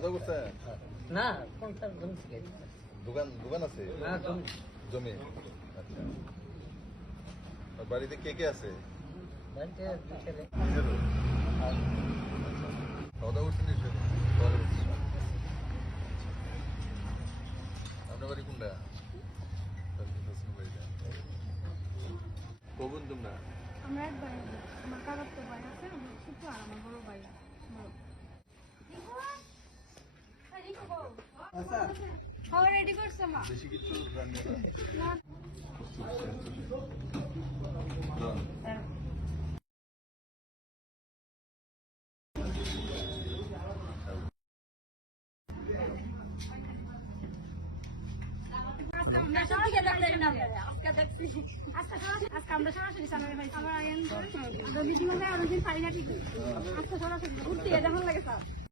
খাওয়া দাওয়া করছেন? না কোনটা জমি থেকে দোকান আছে? না জমি। আচ্ছা, আর বাড়িতে কে কে আছে? বাড়িতে দুই ছেলে। খাওয়া দাওয়া করছেন নিশ্চয়ই? আপনার বাড়ি কোনটা? কবুন তোমরা? আমরা এক ভাই, আমার কাকার তো ভাই আছে, আমার ছোট আর আমার বড় ভাই খাবার রেডি করছে মা। বেশি কিছু রান্না না আজকে আমরা সরাসরি সামনে ভাই খাবার আগে আনতে মিটিং হবে আর ওই দিন পারি না ঠিক আজকে সরাসরি ঘুরতে যেমন লাগে স্যার।